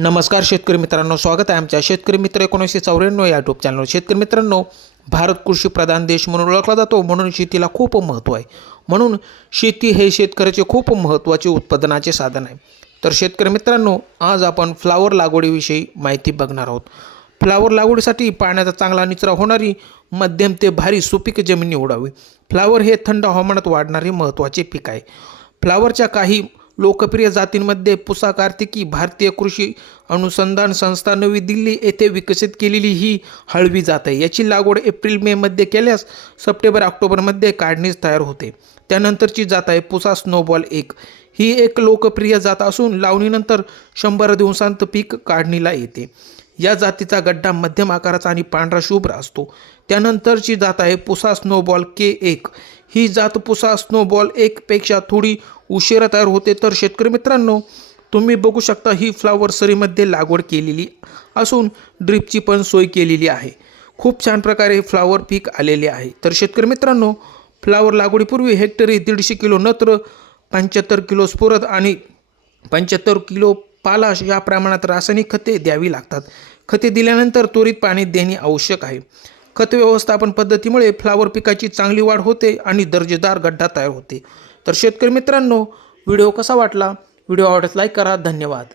नमस्कार शेतकरी मित्रांनो, स्वागत आहे आमच्या शेतकरी मित्र 1994 या यूट्यूब चॅनलवर। शेतकरी मित्रांनो, भारत कृषी प्रधान देश म्हणून ओळखला जातो, म्हणून शेतीला खूप महत्त्व आहे। म्हणून शेती हे शेतकऱ्याचे खूप महत्त्वाचे उत्पादनाचे साधन आहे। तर शेतकरी मित्रांनो, आज आपण फ्लावर लागवडीविषयी माहिती बघणार आहोत। फ्लावर लागवडीसाठी पाण्याचा चांगला निचरा होणारी मध्यम ते भारी सुपीक जमीन निवडावी। फ्लावर हे थंड हवामानात वाढणारे महत्त्वाचे पीक आहे। फ्लावरच्या काही लोकप्रिय जातींमध्ये पुसा कार्तिकी, भारतीय कृषी अनुसंधान संस्था नवी दिल्ली येथे विकसित केलेली ही हळवी जात आहे। याची लागवड एप्रिल मे मध्ये केल्यास सप्टेंबर ऑक्टोबरमध्ये काढणीस तयार होते। त्यानंतरची जात आहे पुसा स्नोबॉल 1। ही एक लोकप्रिय जात असून लावणीनंतर 100 दिवसांत पीक काढणीला येते। या जातीचा गड्डा मध्यम आकाराचा आणि पांढरा शुभ्र असतो। त्यानंतरची जात आहे पुसा स्नोबॉल K1। ही जात पुसा स्नोबॉल 1 पेक्षा थोडी उशिरा तयार होते। तर शेतकरी मित्रांनो, तुम्ही बघू शकता ही फ्लावर सरीमध्ये लागवड केलेली असून ड्रिपची पण सोय केलेली आहे। खूप छान प्रकारे फ्लावर पीक आलेले आहे। तर शेतकरी मित्रांनो, फ्लावर लागवडीपूर्वी हेक्टरी 150 किलो नत्र, 75 किलो स्फुरद आणि 75 किलो पालाश या प्रमाणात रासायनिक खते द्यावी लागतात। खते दिल्यानंतर त्वरित पाणी देणे आवश्यक आहे। खत व्यवस्थापन पद्धतीमुळे फ्लावर पिकाची चांगली वाढ होते आणि दर्जेदार गड्डा तयार होते। तर शेतकरी मित्रांनो, व्हिडिओ कसा वाटला? व्हिडिओ आवडल्यास लाईक करा। धन्यवाद।